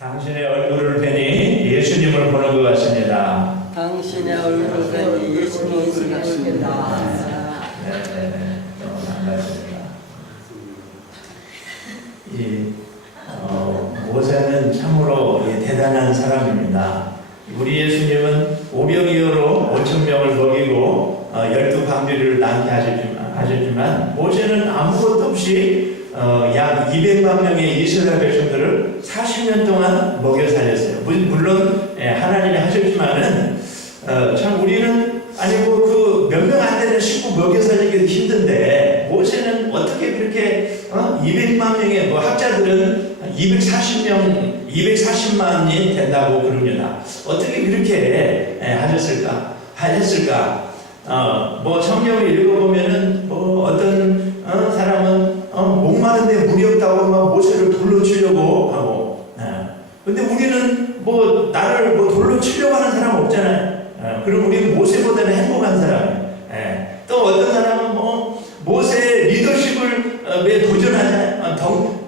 당신의 얼굴을 뵈니 예수님을 보는 것 같습니다. 당신의 얼굴을 뵈니 예수님을 보는 것 같습니다. 네네네. 반갑습니다. 모세는 참으로 대단한 사람입니다. 우리 예수님은 오병이어로 5,000명을 먹이고 12광주리를 낳게 하셨지만 모세는 아무것도 없이 약 200만 명의 이스라엘 백성들을 40년 동안 먹여 살렸어요. 물론 하나님이 하셨지만은 참 우리는 아니고 그 몇 명 안 되는 식구 먹여 살리기도 힘든데 모세는 어떻게 그렇게 200만 명의 학자들은 240만이 된다고 그럽니다. 어떻게 그렇게 하셨을까? 뭐 성경을 읽어보면은 뭐 어떤 사람은 목마른데 물이 없다고 막 모세를 돌로 치려고 하고, 근데 우리는 뭐 나를 뭐 돌로 치려고 하는 사람 없잖아요. 그럼 우리는 모세보다는 행복한 사람이에요. 또 어떤 사람은 뭐 모세의 리더십을 왜 도전하잖아요.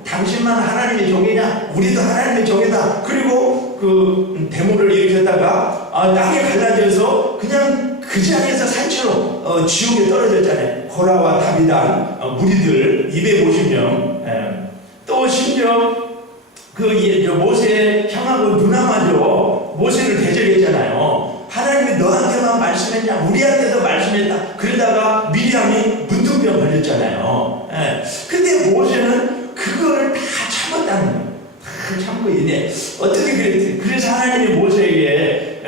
당신만 하나님의 종이냐? 우리도 하나님의 종이다. 그리고 그 대문을 일으켰다가 땅에 갈라져서 그냥 그 자리에서 산채로 지옥에 떨어졌잖아요. 고라와 다비단 무리들 250명. 또 심지어 그 모세의 형하고 누나마저 모세를 대적했잖아요. 하나님이 너한테만 말씀했냐? 우리한테도 말씀했다. 그러다가 미리암이 문둥병 걸렸잖아요. 근데 모세는 그거를 다 참았다는 거예요. 다 참고 있네. 어떻게 그랬지? 그래서 하나님이 모세에게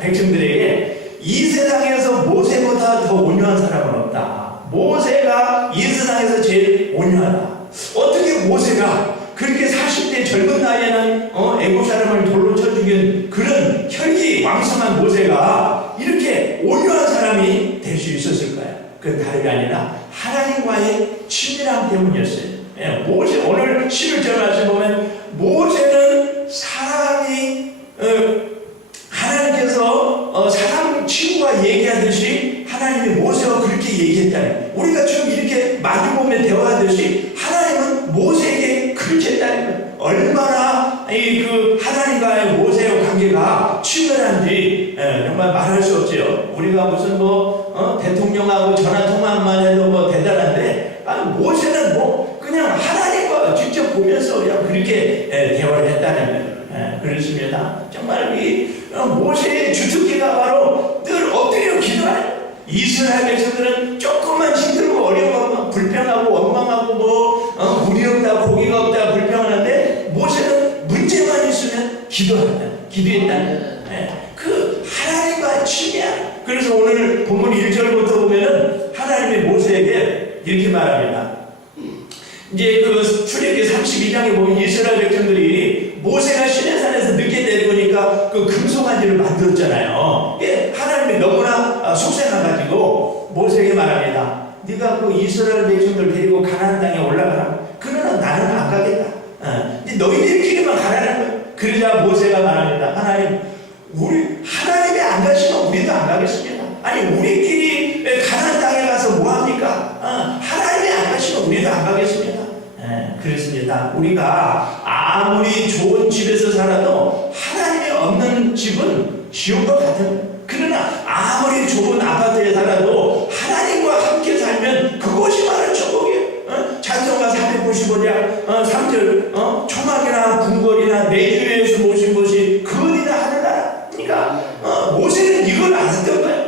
백성들에게 이 세상에서 모세보다 더 온유한 사람은 없다. 모세가 이 세상에서 제일 온유하다. 어떻게 모세가 그렇게 40대 젊은 나이에는 애국 사람을 돌로 쳐 죽인 그런 혈기 왕성한 모세가 이렇게 온유한 사람이 될 수 있었을까요? 그건 다름이 아니라 하나님과의 친밀함 때문이었어요. 모세, 오늘 11절 말씀 보면 모세는 사람이 하나님께서 사람 친구가 얘기하듯이 하나님이 모세와 그렇게 얘기했다는, 우리가 지금 이렇게 마주보며 대화하듯이 하나님은 모세에게 그렇게 했다는 거예요. 얼마나 그 하나님과의 모세의 관계가 친밀한지 정말 말할 수 없죠. 우리가 무슨 대통령하고 전화 통화만 해도 대단한데 모세는 그냥 하나님과 직접 보면서 그냥 그렇게 대화를 했다는 거예요. 그렇습니다. 정말 이 모세의 주특기가 바로 늘 엎드려 기도하는, 이스라엘 백성들은 조금만 힘들고 어려워하고 불평하고 원망하고 물이 없다, 고기가 없다 불평하는데 모세는 문제만 있으면 기도했다는 그 하나님과의 친밀함. 그래서 오늘 본문 1절부터 보면은 하나님이 모세에게 이렇게 말합니다. 이제 그 출애굽기 32장에 보면 이스라엘 백성들이 모세가 시내산에서 늦게 내려오니까 그 금송아지를 만들었잖아요. 하나님이 너무나 속상해가지고 모세에게 말합니다. 네가 그 이스라엘 백성들 데리고 가나안 땅에 올라가라. 그러나 나는 안 가겠다. 너희들끼리만 가라는 거예요. 그러자 모세가 말합니다. 하나님이 안 가시면 우리도 안 가겠습니다. 아니 우리끼리 가나안 땅에 가서 뭐합니까? 하나님이 안 가시면 우리도 안 가겠습니다. 그렇습니다. 우리가 아무리 좋은 집에서 살아도 하나님이 없는 집은 지옥과 같은 거예요. 그러나 아무리 좋은 아파트에 살아도 하나님과 함께 살면 그것이 바로 천국이에요. 찬송가 495장 3절 초막이나 궁궐이나 내 주의 수 모신 곳이 그 어디나 하늘나라. 그러니까 모세는 이걸 알았던 거예요.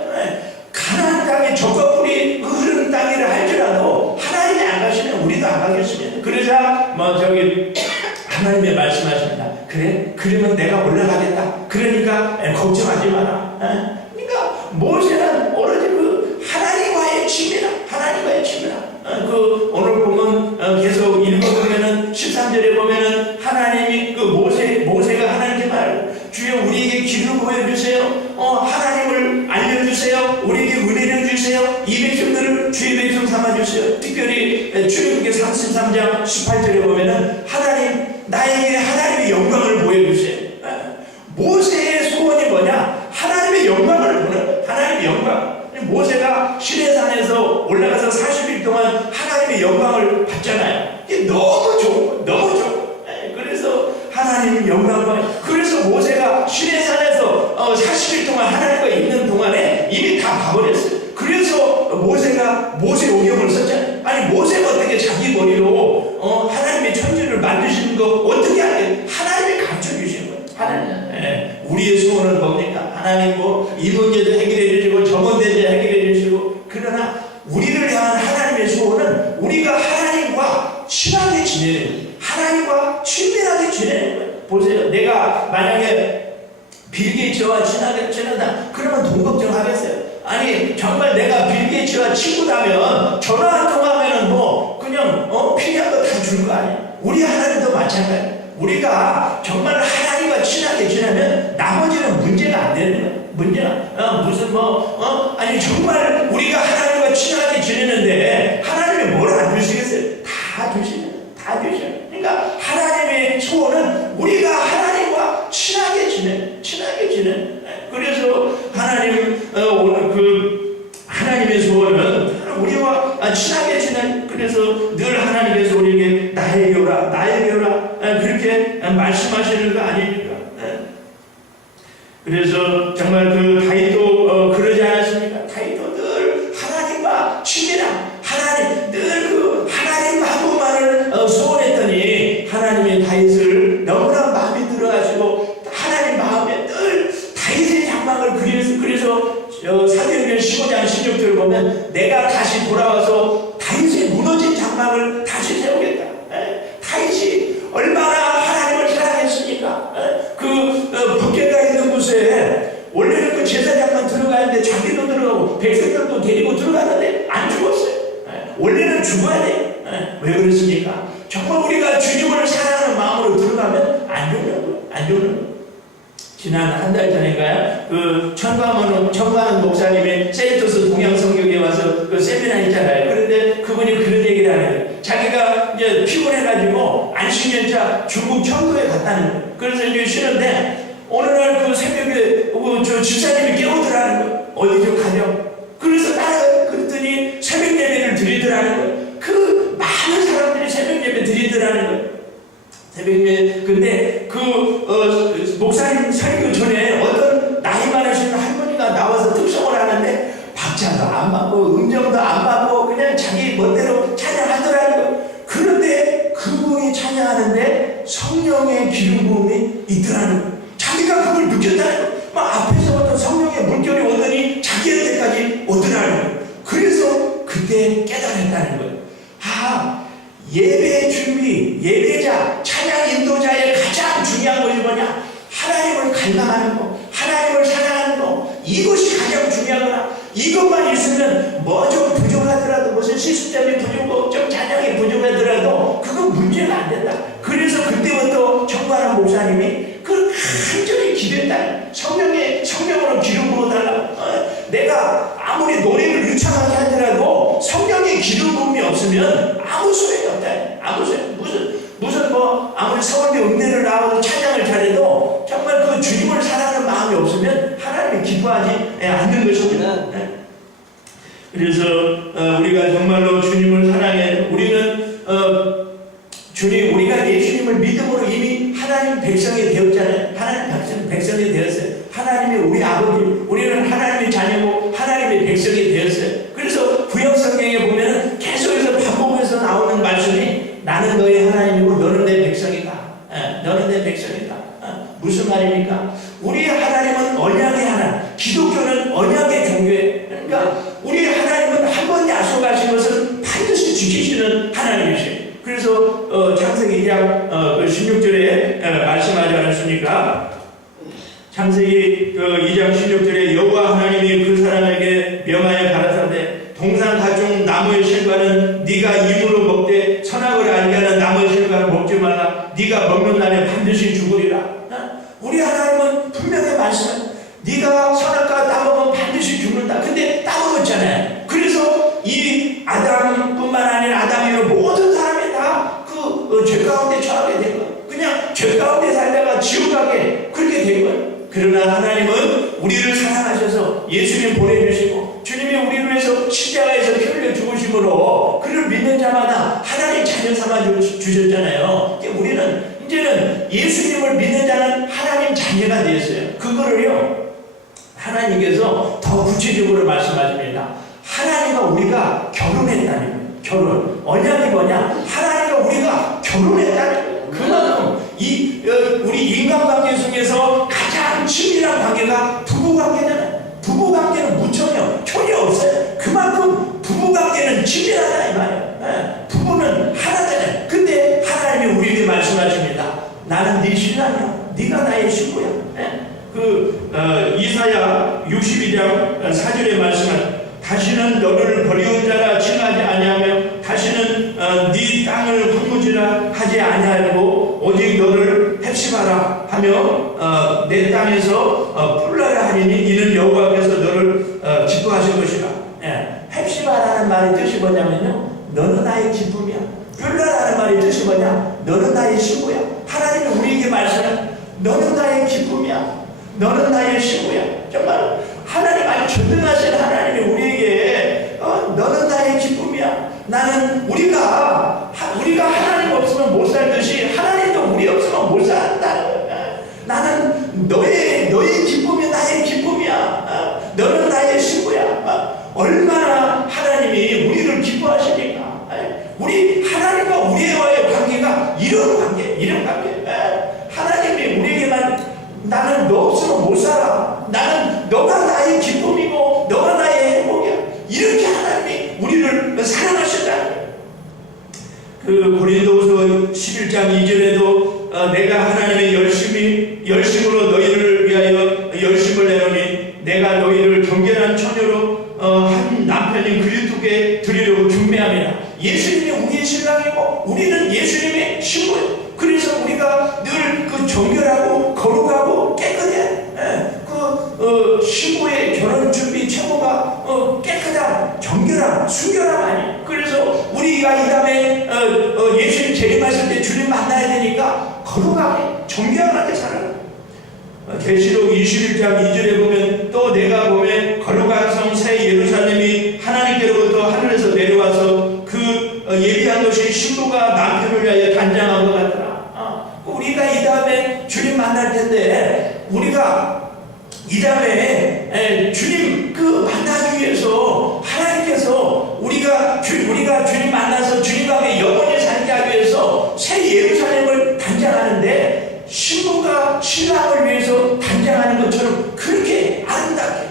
가나안 땅에 적과 꿀이 흐르는 땅이라 할지라도 하나님이 안 가시면 우리도 안 가겠습니다. 그러자 하나님이 말씀하십니다. 그래? 그러면 내가 올라가겠다. 그러니까 걱정하지 마라. 그러니까 모세는 오로지 그 하나님과의 친밀함. 오늘 보면 계속 읽어보면은 13절에 보면은 하나님이 모세가 하나님께 말, 주여 우리에게 길을 보여주세요. 하나님을 알려주세요. 우리에게 은혜를 주세요. 이 백성들을 주의 백성 삼아주세요. 특별히 출애굽기 33장 18절에 보면은 나에게 하나님의 영광을 보여주세요. 모세의 소원이 뭐냐? 하나님의 영광을 보는 거예요. 하나님의 영광. 모세가 시내산에서 올라가서 40일 동안 하나님의 영광을 봤잖아요. 이게 너무 좋은 거예요. 그래서 하나님이 하나님 영광과 그래서 모세가 시내산에서 40일 동안 하나님과 있는 동안에 이미 다 봐버렸어요. 그래서 모세가 모세오경을 썼잖아요. 아니 모세가 어떻게 자기 머리로 하나님의 천지를 만드시는 거 어떻게 하게 하나님이 가르쳐 주신 거예요. 하나님. 우리의 소원은 뭡니까? 하나님 이 문제도 해결해 주시고 저 문제도 해결해 주시고 그러나 우리를 향한 하나님의 소원은 우리가 하나님과 친하게 지내는 하나님과 친밀하게 지내는 거예요. 보세요. 내가 만약에 빌 게이츠와 친하게 지내다 그러면 돈 걱정하겠어요? 아니 정말 내가 빌 게이츠와 친구라면 전화 한 통하면은 그냥 필요한 거 다 줄 거 아니에요. 우리 하나님도 마찬가지예요. 우리가 정말 하나님과 친하게 지내면 나머지는 문제가 안 되는 거예요. 문제가 무슨 아니 정말 우리가 하나님과 친하게 지내는데 하나님이 뭘 안 주시겠어요? 다 주시는 다 주셔요. 그러니까 하나님의 소원은 우리가 하나님과 친하게 지내. 그래서 하나님 하나님의 소원은 우리와 친하게 지내. 그래서 늘 하나님께서 우리에게 나에게오라 그렇게 말씀하시는 거 아닙니까? 그래서 정말 다윗도 그러지 않았습니까? 다윗도 늘 하나님과 친밀한 하나님 늘 하나님 한 분만을 소원했더니 하나님의 다윗을 너무나 마음에 들어가지고 하나님 마음에 늘 다윗의 장막을 그래서 사도행전 15장 16절을 보면 내가 다시 돌아와서 다윗의 무너진 장막을 다시 세우겠다. 다윗이 얼마나 하나님을 사랑했습니까? 북계가 있는 곳에 원래는 제사장만 들어가는데 자기도 들어가고 백성들도 데리고 들어가는데 안 죽었어요. 원래는 죽어야 돼요. 왜 그렇습니까? 정말 우리가 주님을 사랑하는 마음으로 들어가면 안 죽는 거예요. 지난 한 달 전인가요? 청관원 목사님이 세리토스 동양성교회에 와서 세미나 있잖아요. 그런데 그분이 그런 얘기를 하는 거예요. 자기가 이제 피곤해가지고 안식년차 중국 청도에 갔다는 거예요. 그래서 이제 쉬는데 어느 날 새벽에 집사님이 깨우더라는 거예요. 어디 좀 가냐고. 그래서 그랬더니 새벽 예배를 드리더라는 거예요. 그 많은 사람들이 새벽 예배 드리더라는 거예요. 새벽에 근데 목사님 살기 전에 어떤 나이 많으신 할머니가 나와서 특성을 하는데 박자도 안 맞고 음정도 안 맞고 그냥 자기 멋대로 찬양하더라는 거예요. 그런데 그분이 찬양하는데 성령의 기름 부음이 있더라는 거예요. 자기가 그걸 느꼈다는 거예요. 앞에서부터 성령의 물결이 오더니 자기한테까지 오더라는 거예요. 그래서 그때 깨달았다는 거예요. 예배 준비, 예배자, 찬양 인도자의 가장 중요한 것이 뭐냐? 하나님을 갈망하는 것, 하나님을 사랑하는 것, 이것이 가장 중요하구나. 이것만 있으면 좀 부족하더라도 무슨 시스템이 부족하고 좀 찬양이 부족하더라도 그건 문제가 안 된다. 그래서 그때부터 청관원 목사님이 간절히 기도했다. 성령으로 기름 부어달라. 내가 아무리 노래를 유창하게 하더라도 성령의 기름 부음이 없으면 아무 소용이 없다. 아무 소용. 무슨 아무리 서울대 음대를 나와서 찬양을 잘해도 정말 그 주님을 사랑하는 마음이 없으면 하나님이 기뻐하지 않는 것입니다. 그래서 우리가 정말로 주님을 사랑해. 우리는 우리가 예수님을 믿음으로 이미 하나님 백성이 되었잖아요. 하나님 백성이 되었어요. 하나님이 우리 아버지, 우리는 하나님의 자녀고 하나님의 백성이 되었어요. 그래서 구약 성경에 보면은 계속해서 반복해서 나오는 말씀이 나는 너의 하나님이고 너는 내 백성이다. 너는 내 백성이다. 무슨 말입니까? 우리 하나님은 언약의 하나님, 기독교는 언약의 종교예요. 그러니까 우리 하나님은 한 번 약속하신 것을 반드시 지키시는 하나님이세요. 그래서 창세기 2장 16절에 말씀하지 않았습니까? 창세기 2장 16절에 여호와 하나님이 그 사람에게 명하여 가라사대 동산 각종 나무의 실과는 네가 입으로 먹되 선악을 알게 하는 나무의 실과를 먹지 말라. 네가 먹는 날에 반드시 죽으리라. 우리 하나님은 분명히 말씀해. 네가 선악과 따먹으면 반드시 죽는다. 근데 따먹었잖아요. 그래서 이 아담뿐만 아니라 아담이로 모든 사람이 다 그 죄 가운데 처하게 된 거예요. 그냥 죄 가운데 살다가 지옥 가게 그렇게 된 거예요. 그러나 하나님은 우리를 사랑하셔서 예수님 보내주시고 주님이 우리를 위해서 십자가에서 피 흘려 죽으심으로 그를 믿는 자마다 하나님 자녀 삼아 주셨잖아요. 우리는 이제는 예수님을 믿는 자는 하나님 자녀가 되었어요. 그거를요 하나님께서 더 구체적으로 말씀하십니다. 하나님과 우리가 결혼했다는 거예요. 결혼. 언약이 뭐냐? 하나님과 우리가 결혼했다는 거예요. 그만큼 우리 인간관계 중에서 가장 친밀한 관계가 부부관계잖아요. 부부관계는 무척요 전혀 없어요. 그만큼 부부관계는 친밀하다 이 말이에요. 부부는 하나잖아요. 근데 하나님이 우리에게 말씀하십니다. 나는 네 신랑이야. 네가 나의 친구야. 이사야 62장 4절에 말씀은 다시는 너를 버리운 자라 칭하지 아니하며 다시는 네 땅을 황무지라 하지 아니하고 오직 너를 헵시바라 하며 내 땅에서 풀라라 하리니 이는 여호와께서 너를 기뻐하실 것이라. 헵시바라는 말의 뜻이 뭐냐면요 너는 나의 기쁨이야. 풀라라는 말의 뜻이 뭐냐 너는 나의 친구야. 하나님이 우리에게 말씀은 너는 나의 기쁨이야. 너는 나의 친구야. 정말 하나님 아주 전능하신 하나님이 우리에게 너는 나의 기쁨이야. 나는 우리가 하나님 없으면 못 살듯이 하나님도 우리 없으면 못 산다는 거야. 나는 너의 기쁨이 나의 기쁨이야. 너는 나의 친구야. 얼마나 하나님이 우리를 기뻐하시니까. 우리 하나님과 우리와의 관계가 이런 관계. 하나님이 우리에게만 나는 너 없으면 못 살아. 나는 너가 나의 기쁨이고 너가 나의 행복이야. 이렇게 하나님이 우리를 사랑하신다. 고린도후서 11장 2절에도 내가 하나님의 열심으로 너희를 위하여 열심을 내노니 내가 너희를 경건한 처녀로 한 남편인 그리스도께 드리려고 중매함이라. 예수님이 우리의 신랑이고 우리는 예수님의 신부예요. 그래서 우리가 늘 그 정결하고 거룩하고 깨끗해. 신부의 결혼 준비 최고가 깨끗함, 정결함, 순결함 아니에요. 그래서 우리가 이 다음에 예수님 재림하실 때 주님 만나야 되니까 거룩하게 정결하게 살아요. 계시록 21장 2절에 보면 또 내가 보면 거룩한 성 새 예루살렘이 하나님께로부터 하늘에서 내려와서 그 예비한 것이 신부가 남편을 위하여 단장한 것 같더라. 우리가 이 다음에 주님 만날 텐데 우리가 이 다음에 주님 만나기 위해서 하나님께서 우리가 주님 만나서 주님과 함께 영원히 살게 하기 위해서 새 예루살렘을 단장하는데 신부가 신랑을 위해서 단장하는 것처럼 그렇게 아름답게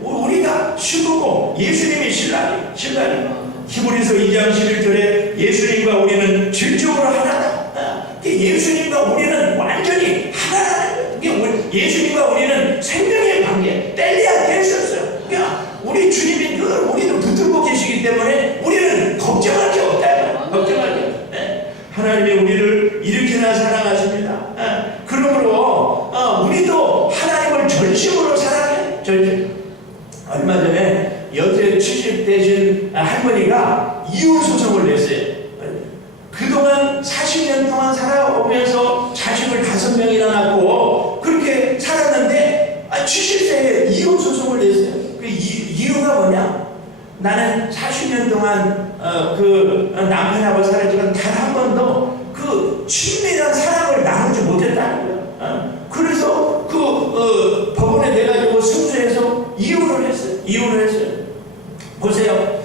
우리가 신부고 예수님이 신랑이에요. 히브리서 2장 11절에 예수님과 우리는 질적으로 하나다. 예수님과 우리는 완전히 하나라는 거예요. 예수님과 우리는 생명의 관계, 뗄래야 뗄 수 없어요. 그러니까 우리 주님이 늘 우리를 붙들고 계시기 때문에 우리는 걱정할 게 없다. 걱정할 게 없다. 하나님이 우리를 이렇게나 사랑하십니다. 그러므로 우리도 하나님을 전심으로 사랑해요. 얼마 전에 연세 70 되신 할머니가 이혼 소송을 냈어요. 그동안 40년 동안 살아오면서 자식을 5명이나 낳고 그렇게 살았는데 70세에 이혼 소송을 냈어요. 그 이유가 뭐냐? 나는 40년 동안 남편하고 살았지만 단 한 번도 그 친밀한 사랑을 나누지 못했다는 거야. 그래서 법원에 내가지고 승소해서 이혼을 했어요. 보세요.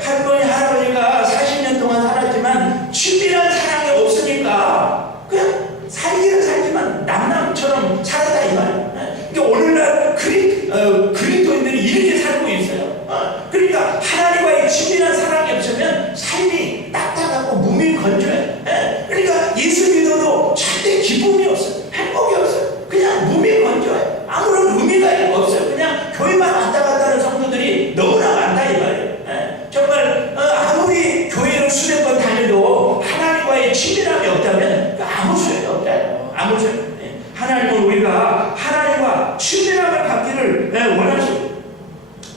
할머니 할아버지가 40년 동안 살았지만 친밀한 사랑이 없으니까 그냥 살기는 살지만 남남처럼 살았다 이 말이에요. 그러니까 오늘날 그리스도인들이 이렇게 살고 있어요. 그러니까 하나님과의 친밀한 사랑이 없으면 삶이 딱딱하고 무미건조해. 그러니까 예수 믿어도 절대 기쁨이 없어요. 행복이 없어요. 그냥 무미건조해. 아무런 의미가 없어요. 그냥 교회만 왔다 갔다 하는 성도들이 너무나 많다 이 말이에요. 정말 아무리 교회를 수백 번 다녀도 하나님과의 친밀함이 없다면 아무 소용이 없다. 아무 소용. 하나님은 우리가 하나님과 친밀함을 갖기를 원하십니다.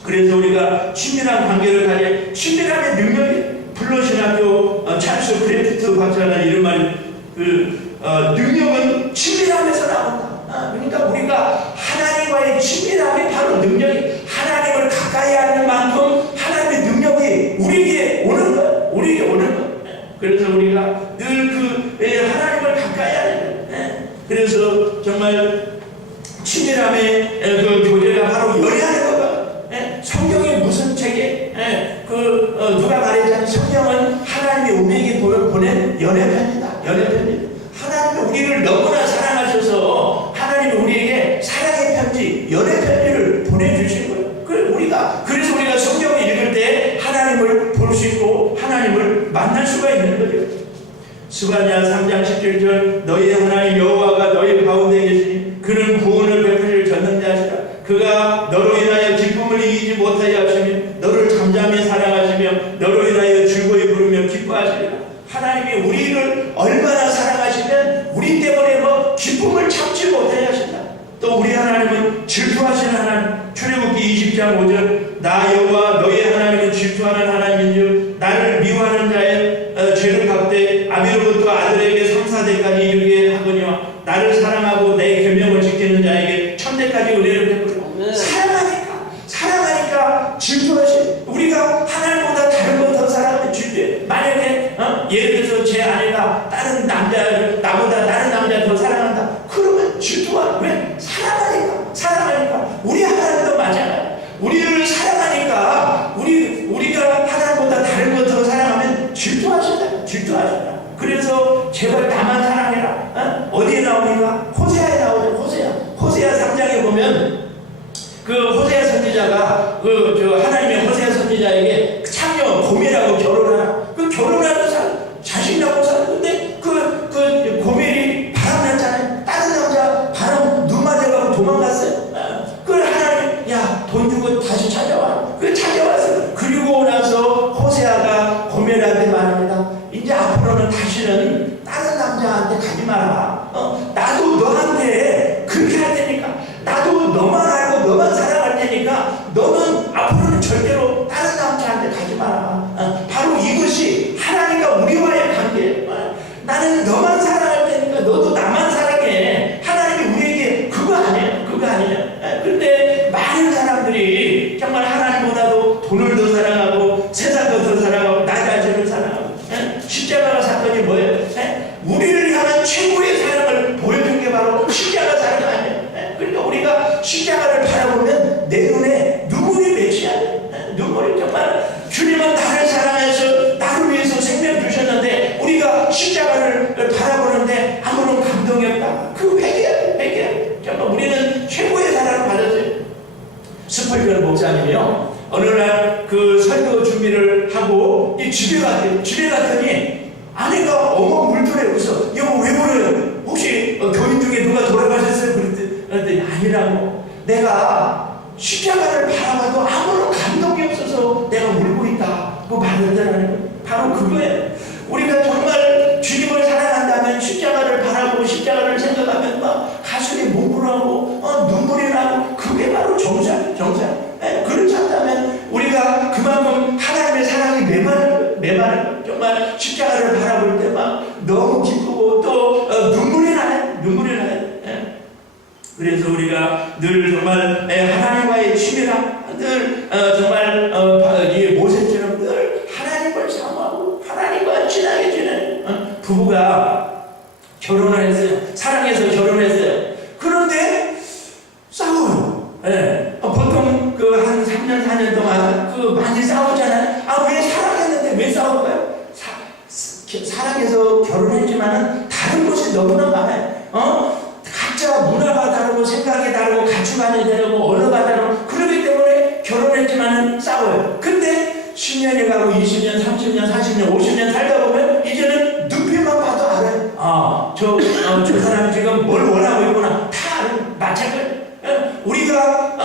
그래서 우리가 친밀한 관계를 가져 친밀함의 능력이 블러신학교 찰스 크래프트 박사는 이런 말 능력은 친밀함에서 나온다. 그러니까 우리가 하나님과의 친밀함이 바로 능력이 하나님을 가까이 하는 만큼 하나님의 능력이 우리에게 오는 거예요. 그래서 우리가 늘 하나님을 하나님을 가까이 하는 거예요. 그래서 정말 친밀함의 그 교제가 바로 연애하는 거가. 성경이 무슨 책에 누가 말했잖아요. 성경은 하나님이 우리에게 보낸 연애편이다. 연애편이다. 하나님이 우리를 너무나 사랑하셔서 하나님이 우리에게 사랑의 편지, 연애 편지를 보내주신 거예요. 그래서 우리가 성경을 읽을 때 하나님을 볼 수 있고 하나님을 만날 수가 있는 거죠. 스바냐 3장 17절 너희의 하나님 여호와가 너희 가운데 계시니 그는 구원을 베풀 전능자시라. 그가 너로 인하여 기쁨을 이기지 못하게 하시며 너를 잠잠히 사랑하시며 너로 인하여 즐거이 부르며 기뻐하시리라. 하나님이 우리를 얼마나 사랑하시면 우리 때문에 기쁨을 참지 못하게 하신다. 또 우리 하나님은 질투하시는 하나님. 출애굽기 20장 5절 나 여호와 너희 하나님은 질투하는 하나님인즉 나를 미워하는 자의 죄를 갚되 아비로부터 아들에게 3, 4대까지 이르게 하거니와 나를 사랑하고 내 계명을 지키는 자에게 천대까지 은혜를 베풀어. 사랑하니까 질투하시. 우리가 하나님보다 다른 건 더 사랑하면 질투해. 만약에 예를 들어서 제 아내가 다른 남자를 나보다 다른 남자를 더 사랑한다. 그러면 질투하. 왜? 사랑하니까. 우리 하나님도 마찬가지야. 우리를 사랑하니까 우리가 하나님보다 다른 것 더 사랑하면 질투하신다. 그래서 제발 나만 사랑해라. 어디에 나오니까? 호세아에 나오죠. 호세아 3장에 보면 그 호세아 선지자가 하나님의 호세아 선지자에게 창녀 고멜하고 결혼하라. 그 결혼하는 자식 낳고 사는데 그 고멜이 바람났잖아요. 다른 남자 바람 눈 맞아가고 도망갔어요. 그걸 하나님 돈 주고 다시 찾아와. 그 찾아왔어요. 그리고 나서 호세아가 고멜한테 말합니다. 이제 앞으로는 다시는 다른 남자한테 가지 마라. 나도 너한테 그렇게 할 테니까. 나도 너만 알고 너만 사랑할 테니까 너는 앞으로는 절대로 다른 남자한테 가지 마라. 바로 이것이 하나님과 우리와의 관계. 나는 너만 사랑할 테니까 너도 나만 사랑해. 하나님이 우리에게 그거 아니야. 그런데 많은 사람들이 정말 하나님보다도 돈을 더 사랑하고 세상도 더 사랑하고 나 자신을 사랑하고. 십자가 사건이 뭐예요? 우리를 향한 최고의 사랑을 보여준 게 바로 십자가 사건 아니에요. 그러니까 우리가 십자가를 바라보면 내 눈에 눈물이 맺혀야 돼. 눈물이 정말 주님은 나를 사랑해서 나를 위해서 생명 주셨는데 우리가 십자가를 바라보는데 아무런 감동이 없다. 그 회개야. 정말 우리는 최고의 사랑을 받았어요. 스펄전 목사님이요. 어느 날 그 설교 준비를 하고 집에 갔더니 아내가 어머 물들에 웃어. 여보 왜 그래요? 혹시 교인 중에 누가 돌아가셨어요? 그랬더니 아니라고. 내가 십자가를 바라봐도 아무런 감동이 없어서 내가 울고 있다. 그 말하더라는 바로 그거예요. 우리가 정말 주님을 사랑한다면 십자가를 바라보고 십자가를 생각하면 가슴이 몽글하고 눈물이 나고 그게 바로 정상. 그렇지 않다면 우리가 그만큼 하나님의 사랑이 메마른 정말 십자가를 바라볼 때 너무 기쁘고 또 눈물이 나요. 그래서 우리가 늘 정말 하나님과의 친밀함, 늘 정말 이 모세처럼 늘 하나님을 사모하고 하나님과 친하게 지내는 부부가 결혼을 했어요. 사랑해서 결혼했어요. 그런데 싸워요. 보통 한 3년 4년 동안 많이 싸우잖아요. 왜 사랑했는데 왜 싸울까요? 사랑해서 결혼했지만은 다른 것이 너무나 많아요. 각자 문화가 다르고 생각이 다르고 가치관이 다르고 언어가 다르고 그렇기 때문에 결혼했지만은 싸워요. 근데 10년이 가고 20년, 30년, 40년, 50년 살다 보면 이제는 눈빛만 봐도 알아요. 저 사람이 지금 뭘 원하고 있구나. 다 알아요. 마찬가지. 우리가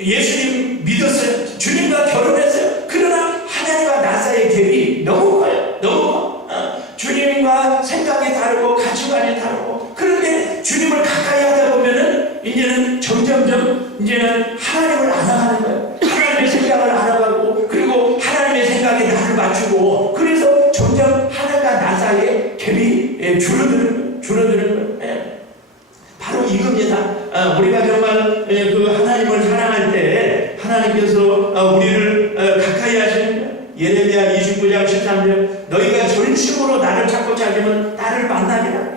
예수님 믿었어요. 주님과 결혼했어요. 그러나 하나님과 나 사이의 갭이 너무 커요. 주님과 생각이 다르고 가치관이 다르고 그런데 주님을 가까이 하다 보면은 이제는 점점점 이제는 하나님을 알아가는 거예요. 하나님의 생각을 알아가고 그리고 하나님의 생각에 나를 맞추고 그래서 점점 하나님과 나 사이의 갭이 줄어드는 거예요. 바로 이겁니다. 우리가 정말 하나님을 사랑할 때 하나님께서 우리를 가까이 하시는 거예요. 예레미야 29장 13절 너희가 전심으로 나를 찾고 찾으면 나를 만나리라.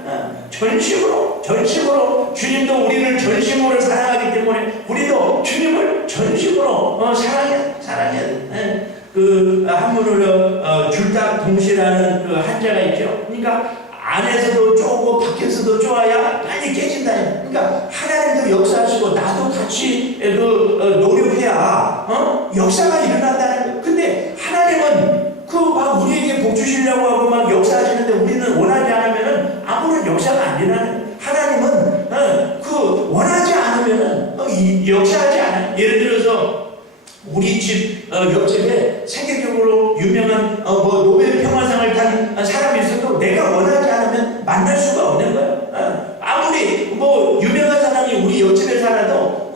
전심으로 주님도 우리를 전심으로 사랑하기 때문에 우리도 주님을 전심으로 사랑해야 돼. 그 한문으로 줄닭동시라는 그 한자가 있죠. 그러니까 안에서도 쪼고 밖에서도 쪼아야 빨리 깨진다. 그러니까 하나님도 역사하시고 나도 같이 노력해야 역사가 일어난다는 거예요. 근데 하나님은 막 우리에게 복 주시려고 하고 막 역사하시는데 우리는 원하지 않으면은 아무런 역사가 안 일어나는 거예요. 하나님은 원하지 않으면은 역사하지 않아요. 예를 들어서 우리 집 옆집에 세계적으로 유명한 노벨 평화상을 탄 사람이 있어도 내가 원하지 않으면 만날 수가 없는 거예요. 아무리 유명한 사람이 우리 옆집에 살아도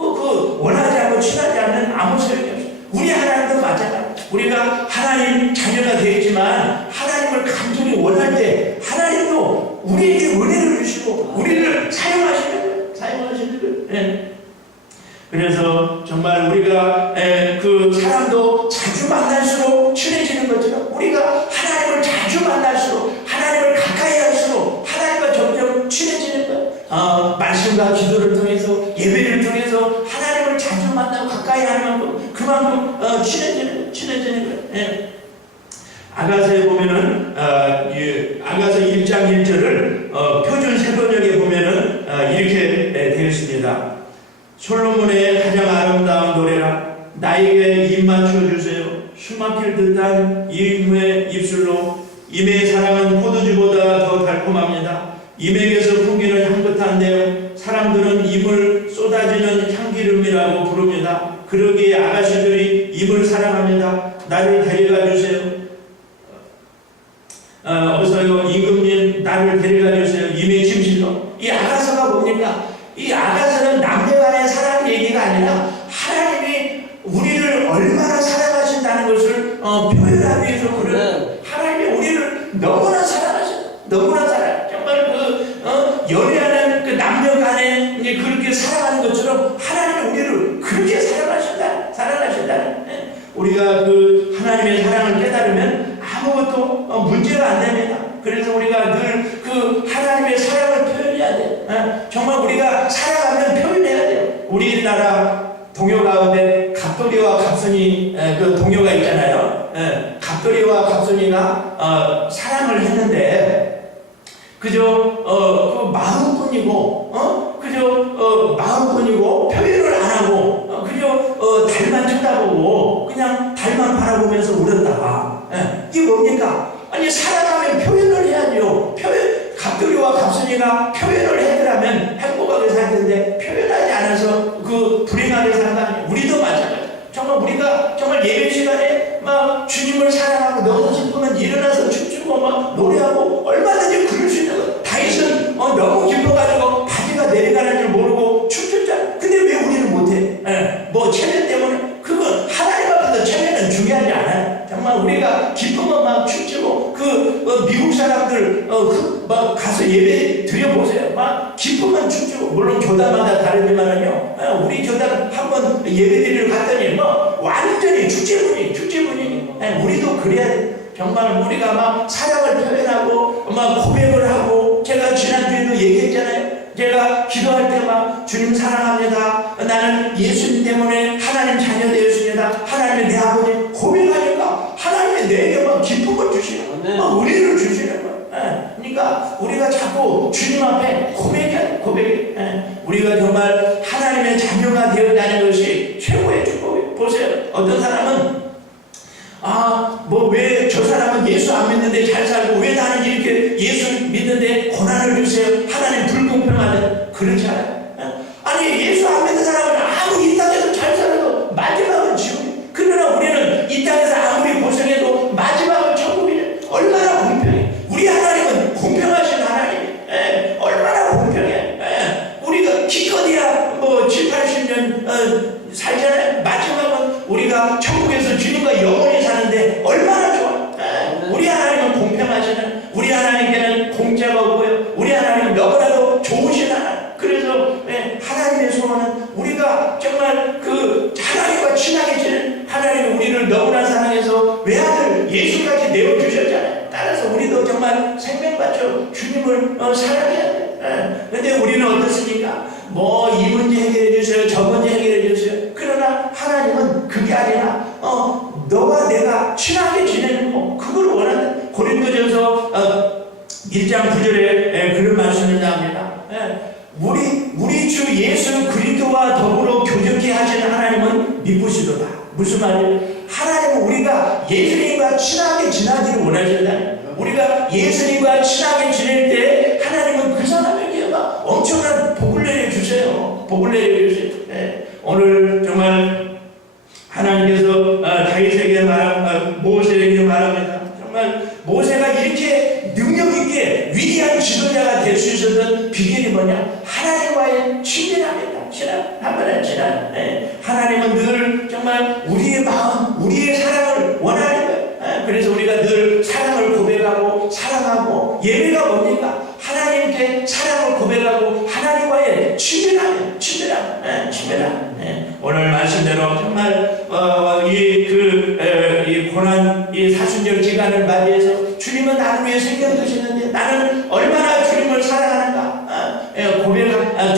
원하지 않고 친하지 않으면 아무 소용이 없어요. 우리 하나님도 마찬가지예요. 우리가 하나님 자녀가 되었지만 하나님을 간절히 원할 때 하나님도 우리에게 은혜를 주시고 우리를 사용하시는 거예요. 그래서 정말 우리가 그 사람도 자주 만날수록 친해지는 것처럼 우리가 하나님을 자주 만날수록 하나님을 가까이 할수록 하나님과 점점 친해지는 거예요. 말씀과 기도를 통해서 예배를 통해서 하나님을 자주 만나고 가까이 하는 만큼 그만큼 친해지는 거예요. 아가서에 보면은 아가서 1장 1절을 표준 세번역에 보면은 이렇게 되어 있습니다. 솔로몬의 가장 아름다운 노래라 나에게 입 맞춰 주세요. 숨막힐 듯한 임의 입술로 임의 사랑은 포도주보다 더 달콤합니다. 임에게서 풍기는 향긋한데요. 사람들은 임을 쏟아지는 향기름이라고 부릅니다. 그러기에 아가씨들이 임을 사랑합니다. 나를 데려가 주세요. 어서요 임금님 나를 데려가 주세요. 임의 침실로. 이 아가서가 뭡니까? 이 아가서는 남녀간의 사랑 얘기가 아니라 하나님이 우리를 얼마나 사랑하신다는 것을 표현하기 위해서 그런 하나님이 우리를 너무나 사랑하신다. 너무나 사랑. 정말 연애하는 그 남녀간에 그렇게 사랑하는 것처럼 하나님이 우리를 그렇게 사랑하신다. 우리가 그 하나님의 사랑을 깨달으면 아무것도 문제가 안 됩니다. 그래서 우리가 늘 그 하나님의 사랑을 표현해야 돼. 정말 우리가 사랑하면 표현해야 돼요. 우리나라 동요 가운데 갑돌이와 갑순이 그 동요가 있잖아요. 갑돌이와 갑순이가 사랑을 했는데 그저 그 마음뿐이고 마음뿐이고 표현을 안 하고 그저 달만 쳐다보고 그냥 달만 바라보면서 울었다. 이게 뭡니까? 아니 사랑하면 표현을 해야죠. 갑돌이와 갑순이가 표현을 해더라면 행복하게 살 텐데 표현하지 않아서 그 불행하게 산 거 아니에요. 우리도 마찬가지예요. 정말 우리가 정말 예배 시간에 막 주님을 사랑하고 너무 기쁘면 일어나서 춤추고 막 노래하고 얼마든지 그럴 수 있는 거예요. 다윗은 너무 기뻐가지고 바지가 내려가는 줄 모르고 춤췄잖아요. 근데 왜 우리는 못해? 체면 때문에. 그건 하나님 앞에서 체면은 중요하지 않아요. 정말 우리가 기쁘면 막 춤추고 미국 사람들 막 가서 예배 드려보세요. 막 기쁘면 춤추고 물론 교단마다 다르지만은요. 우리 교단 한번 예배 드리러 갔더니 완전히 축제분위기. 우리도 그래야 돼. 정말 우리가 막 사랑을 표현하고 막 고백을 하고 제가 지난주에도 얘기했잖아요. 제가 기도할 때 막 주님 사랑합니다. 나는 예수님 때문에 하나님 자녀 되었습니다. 하나님의 내 아버지 고백하니까 하나님이 내게 막 기쁨을 주시는 거예요. 막 은혜를 주시는 거예요. 그러니까 우리가 자꾸 주님 앞에 고백해야 돼. 우리가 정말 하나님의 자녀가 되었다는 것이 최고의 축복이에요. 보세요. 어떤 사람은 왜 저 사람은 예수 안 믿는데 잘 살고 왜 나는 이렇게 예수 믿는데 고난을 주세요. 하나님 불공평하네. 그렇지 않아요. 아니 예수 안 믿는 사람은 아무리 이 땅에서 잘 살아도 마지막은 지옥이에요. 그러나 우리는 이 땅에서 아무리 고생해도 마지막은 천국이에요. 얼마나 공평해. 우리 하나님은 공평하신 하나님이에요. 얼마나 공평해. 우리가 기껏해야 7, 80년 살잖아요. 마지막은 우리가 천국에서 주님과 영원히 사는데 얼마나 좋아. 우리 하나님은 공평하시는, 우리 하나님께는 공짜가 없고요. 우리 하나님은 너무나도 좋으신 하나님. 그래서 하나님의 소원은 우리가 정말 그 하나님과 친하게 지는 하나님이 우리를 너무나 사랑해서 외아들 예수까지 내어주셨잖아요. 따라서 우리도 정말 정말 생명 바쳐 주님을 사랑해야 돼. 근데 우리는 어떻습니까? 뭐 이 문제 해결해 주세요, 저 문제 해결해 주세요. 그러나 하나님은 그게 아니라 너와 내가 친하게 지내는 거, 그걸 원하는. 고린도전서 1장 9절에 그런 말씀을 나옵니다. 우리 주 예수 그리스도와 더불어 교제케 하시는 하나님은 미쁘시도다. 무슨 말이에요? 하나님은 우리가 예수님과 친하게 지나기를 원하신다. 우리가 예수님과 친하게 지낼 때 하나님은 그 사람에게 막 엄청난 복을 내려주세요. 복을 내려주세요. 오늘 정말 하나님께서 다윗에게 모세에게 말합니다. 정말 모세가 이렇게 능력있게 위대한 지도자가 될 수 있었던 비결이 뭐냐? 하나님과의 친밀함이다. 친밀함. 하나님은 늘 정말 우리의 마음, 우리의 사랑을 원하는 거예요. 그래서 우리가 늘 사랑을 고백하고 사랑하고, 예배가 뭡니까? 하나님께 사랑을 고백하고 하나님과의 친밀함. 오늘 말씀대로 정말 이 고난, 이 사순절 기간을 맞이해서 주님은 나를 위해 생명 주시는데 나는 얼마나 주님을 사랑하는가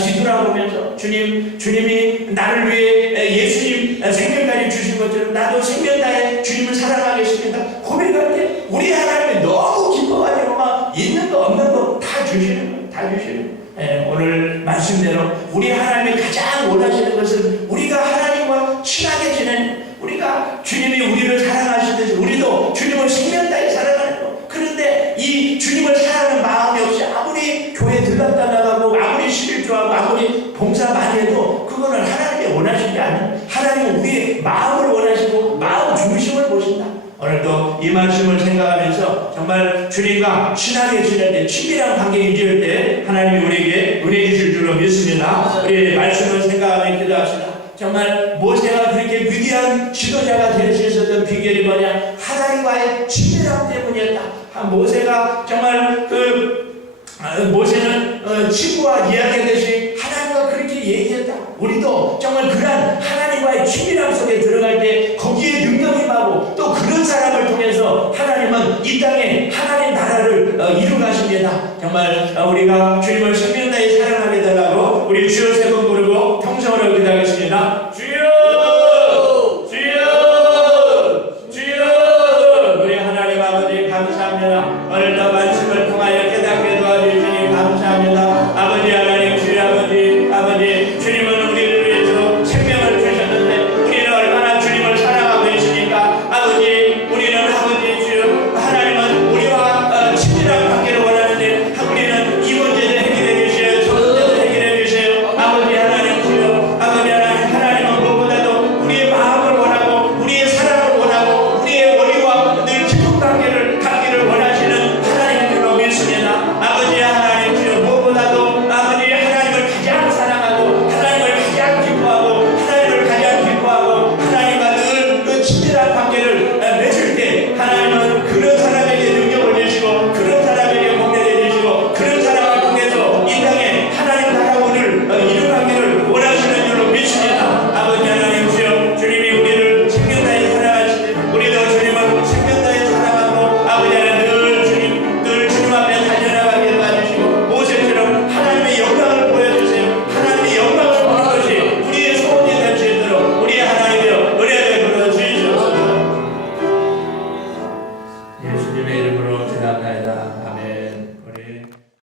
뒤돌아보면서 주님이 나를 위해 예수님 생명까지 주신 것처럼 나도 생명 다해 주님을 사랑하겠습니다 고백할 때 우리 하나님이 너무 기뻐가지고 막 있는 거 없는 거 다 주시는 거예요. 오늘 말씀대로 우리 하나님이 가장 원하시는 것은 우리가 하나님과 친하게 지내는, 우리가 주님이 우리를 사랑하시듯이 우리도 주님을 생명 다해 사랑하는 거. 그런데 이 주님을 사랑하는 마음이 없이 아무리 교회 들렀다 나가고 아무리 11조하고 아무리 봉사 많이 해도 그거는 하나님이 원하시지 않는, 하나님은 우리의 마음을 원하시고 마음 중심을 보신다. 오늘도 이 말씀을 생각하면서 정말 주님과 친하게 지낼 때, 친밀한 관계 유지할 때 하나님이 우리에게 은혜 주실 줄로 믿습니다. 우리 말씀을 생각하며 기도합시다. 정말 모세가 그렇게 위대한 지도자가 될 수 있었던 비결이 뭐냐? 하나님과의 친밀함 때문이었다. 모세가 정말 모세는 친구와 이야기하듯이 하나님과 그렇게 얘기했다. 우리도 정말 그러한 하나님과의 친밀함 속에 들어갈 때 거기에 능력이 임하고 또 그런 사람을 통해서 하나님은 이 땅에 하나님 나라를 이루가십니다. 정말 우리가 주님을 생명 다해 사랑하게 달라고 우리 주여 세 번 부르고 통성으로 기도하겠습니다. 주여! 주여! 주여! 우리 하나님 아버지 감사합니다. 오늘도 말씀을 통하여 깨닫게 도와주시니 감사합니다.